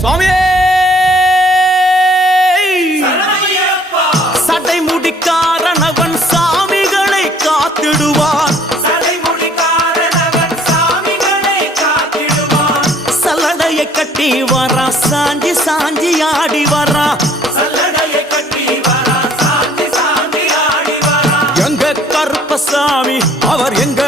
சுவாமியே சடை முடிக்காரனவன் சாமிகளை காத்திடுவான். சல்லடையை கட்டி வரா சாஞ்சி சாஞ்சி ஆடி வரா. எங்க கருப்பசாமி அவர் எங்க